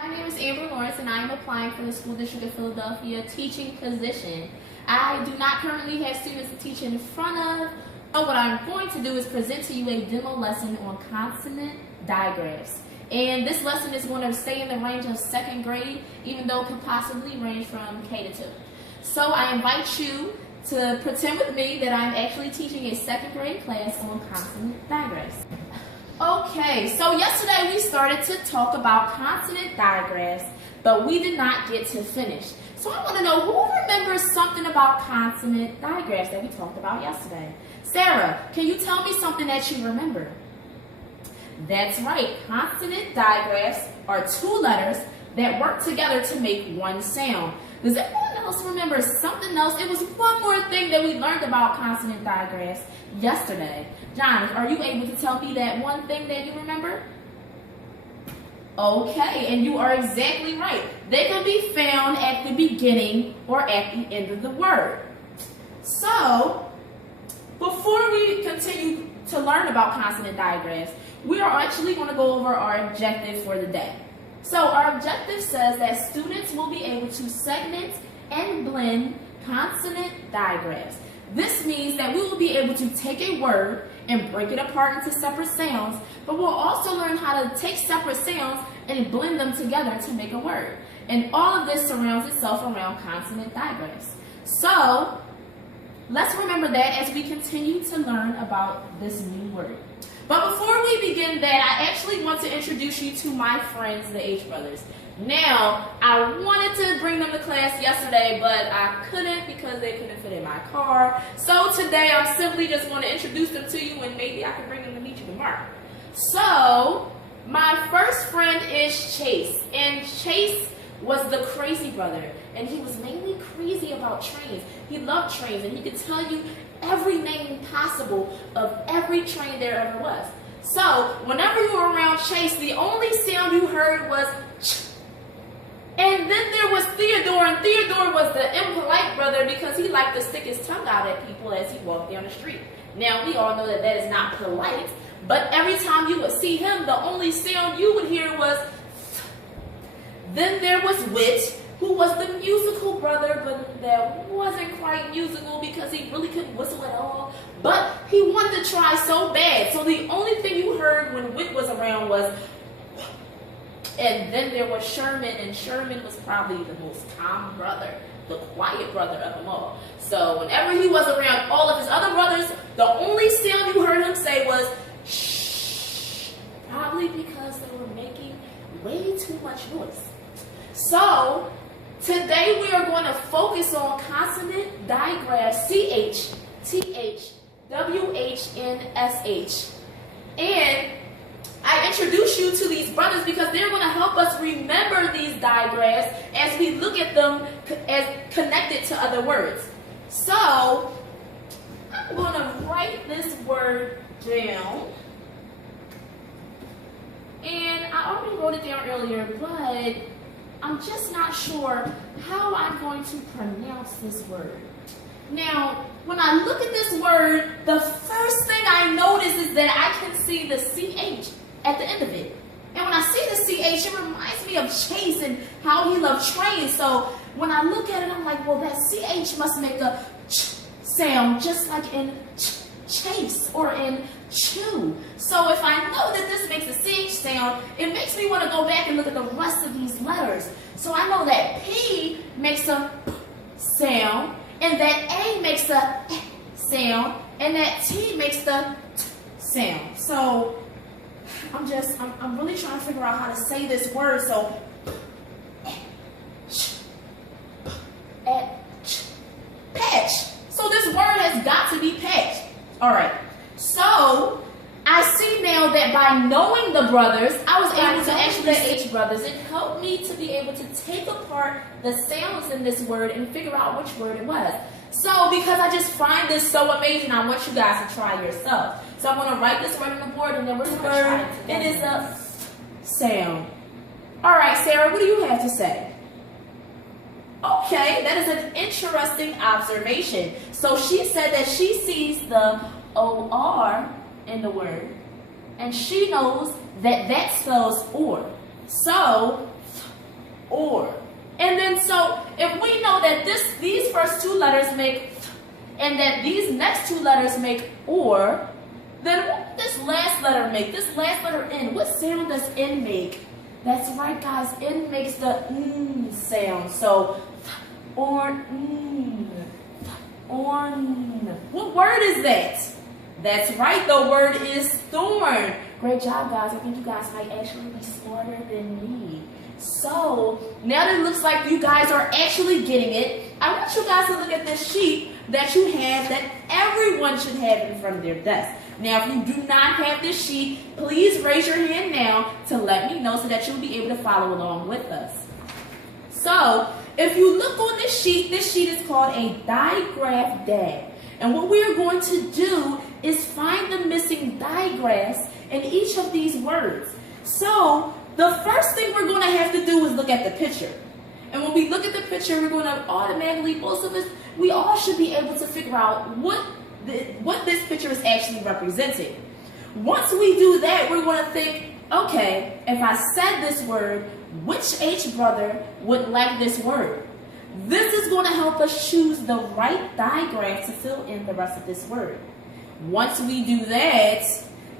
My name is Amber Lawrence and I am applying for the School District of Philadelphia teaching position. I do not currently have students to teach in front of, so what I'm going to do is present to you a demo lesson on consonant digraphs. And this lesson is going to stay in the range of 2nd grade, even though it could possibly range from K to 2. So I invite you to pretend with me that I'm actually teaching a 2nd grade class on consonant digraphs. Okay, so yesterday we started to talk about consonant digraphs, but we did not get to finish. So I want to know who remembers something about consonant digraphs that we talked about yesterday. Sarah, can you tell me something that you remember? That's right, consonant digraphs are 2 letters that work together to make one sound. Does anyone else remember something else? It was one more thing that we learned about consonant digraphs yesterday. John, are you able to tell me that one thing that you remember? Okay, and you are exactly right. They can be found at the beginning or at the end of the word. So, before we continue to learn about consonant digraphs, we are actually going to go over our objective for the day. So our objective says that students will be able to segment and blend consonant digraphs. This means that we will be able to take a word and break it apart into separate sounds, but we'll also learn how to take separate sounds and blend them together to make a word. And all of this surrounds itself around consonant digraphs. So let's remember that as we continue to learn about this new word. But before we begin that, I actually want to introduce you to my friends, the H brothers. Now, I wanted to bring them to class yesterday, but I couldn't because they couldn't fit in my car. So today, I'm simply just going to introduce them to you, and maybe I can bring them to meet you tomorrow. So, my first friend is Chase, and Chase was the crazy brother, and he was mainly crazy about trains. He loved trains, and he could tell you every name possible of every train there ever was. So, whenever you were around Chase, the only sound you heard was ch. And then there was Theodore, and Theodore was the impolite brother because he liked to stick his tongue out at people as he walked down the street. Now, we all know that that is not polite, but every time you would see him, the only sound you would hear was th. Then there was Wit, who was the musical brother, but that wasn't quite musical because he really couldn't whistle at all. But he wanted to try so bad, so the only thing you heard when Wit was around was. And then there was Sherman, and Sherman was probably the most calm brother, the quiet brother of them all. So whenever he was around all of his other brothers, the only sound you heard him say was shh, probably because they were making way too much noise. So today we are going to focus on consonant digraphs, CH, TH, WH, and SH. And I introduce you to these brothers because they're going to help us remember these digraphs as we look at them as connected to other words. So, I'm going to write this word down. And I already wrote it down earlier, but I'm just not sure how I'm going to pronounce this word. Now, when I look at this word, the first thing I notice is that I can see the CH at the end of it. And when I see the CH, it reminds me of Chase and how he loved trains. So when I look at it, I'm like, well, that CH must make a ch sound just like in chase or in chew. So if I know that this makes a CH sound, it makes me want to go back and look at the rest of these letters. So I know that P makes a p sound, and that A makes a eh sound, and that T makes the t sound. So I'm really trying to figure out how to say this word. So, patch. So this word has got to be patch. All right. So I see now that by knowing the brothers, I was able to actually see H brothers. It helped me to be able to take apart the sounds in this word and figure out which word it was. So because I just find this so amazing, I want you guys to try yourself. So I'm going to write this word on the board, and then we're going to try it together. It is a sound. All right, Sarah, what do you have to say? Okay, that is an interesting observation. So she said that she sees the OR in the word, and she knows that that spells or. So or. And then so if we know that these first two letters make and that these next two letters make or, then what does this last letter make? This last letter N, what sound does N make? That's right, guys, N makes the sound. So on. What word is that? That's right, the word is thorn. Great job, guys. I think you guys might actually be smarter than me. So, now that it looks like you guys are actually getting it, I want you guys to look at this sheet that you have that everyone should have in front of their desk. Now, if you do not have this sheet, please raise your hand now to let me know so that you'll be able to follow along with us. So, if you look on this sheet is called a digraph DAG. And what we are going to do is find the missing digraphs in each of these words. So, the first thing we're going to have to do is look at the picture. And when we look at the picture, we're going to automatically, most of us, we all should be able to figure out what this picture is actually representing. Once we do that, we're going to think, okay, if I said this word, which H brother would like this word? This is going to help us choose the right digraph to fill in the rest of this word. Once we do that,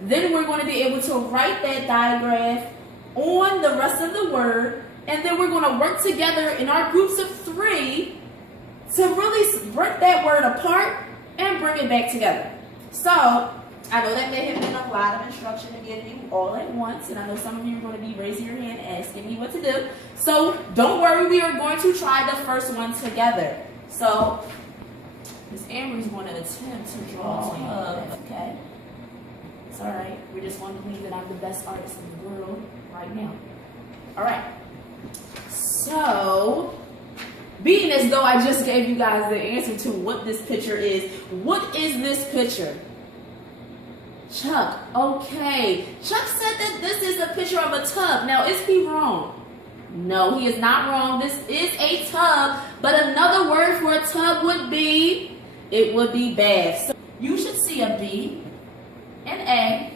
then we're going to be able to write that digraph on the rest of the word, and then we're going to work together in our groups of 3 to really break that word apart and bring it back together. So, I know that may have been a lot of instruction to give you all at once, and I know some of you are going to be raising your hand asking me what to do. So, don't worry, we are going to try the first one together. So, Miss Amber's going to attempt to draw a okay. It's alright. We just want to believe that I'm the best artist in the world right now. Alright. So, being as though I just gave you guys the answer to what this picture is, what is this picture? Chuck. Okay. Chuck said that this is a picture of a tub. Now, is he wrong? No, he is not wrong. This is a tub, but another word for a tub would be, it would be bath. So you should see a B, an A,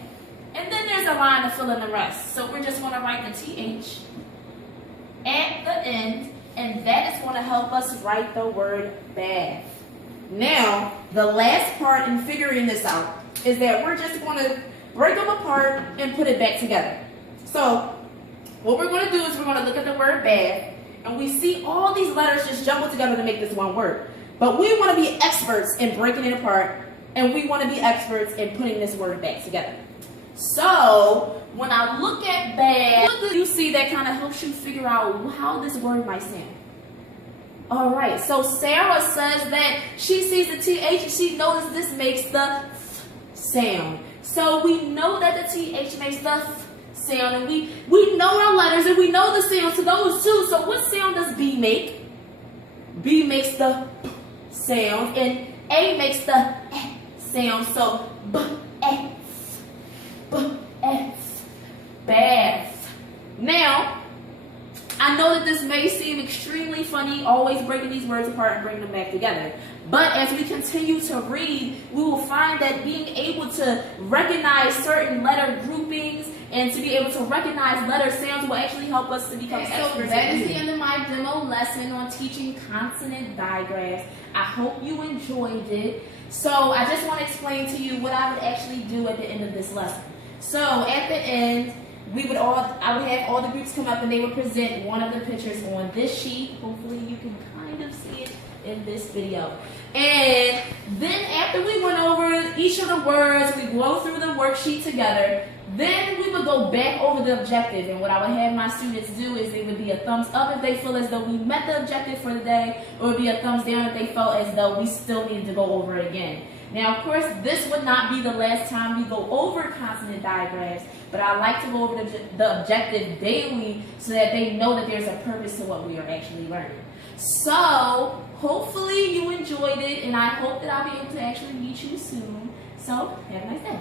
and then there's a line to fill in the rest. So we're just going to write the TH at the end, and that is going to help us write the word bath. Now, the last part in figuring this out is that we're just going to break them apart and put it back together. So, what we're going to do is we're going to look at the word bath, and we see all these letters just jumbled together to make this one word. But we want to be experts in breaking it apart, and we want to be experts in putting this word back together. So, when I look at bath, what do you see that kind of helps you figure out how this word might sound? Alright, so Sarah says that she sees the TH and she notices this makes the sound. So we know that the TH makes the sound, and we know our letters and we know the sound to those two. So what sound does B make? B makes the sound, and A makes the sound. So B-F, B-F, bath. Now, I know that this may seem extremely funny, always breaking these words apart and bringing them back together. But as we continue to read, we will find that being able to recognize certain letter groupings and to be able to recognize letter sounds will actually help us to become experts. So that is the end of my demo lesson on teaching consonant digraphs. I hope you enjoyed it. So I just want to explain to you what I would actually do at the end of this lesson. So at the end, I would have all the groups come up and they would present one of the pictures on this sheet. Hopefully you can kind of see it in this video. And then after we went over each of the words, we go through the worksheet together, then we would go back over the objective. And what I would have my students do is it would be a thumbs up if they feel as though we met the objective for the day, or it would be a thumbs down if they felt as though we still needed to go over it again. Now, of course, this would not be the last time we go over consonant digraphs, but I like to go over the objective daily so that they know that there's a purpose to what we are actually learning. So, hopefully you enjoyed it, and I hope that I'll be able to actually meet you soon. So, have a nice day.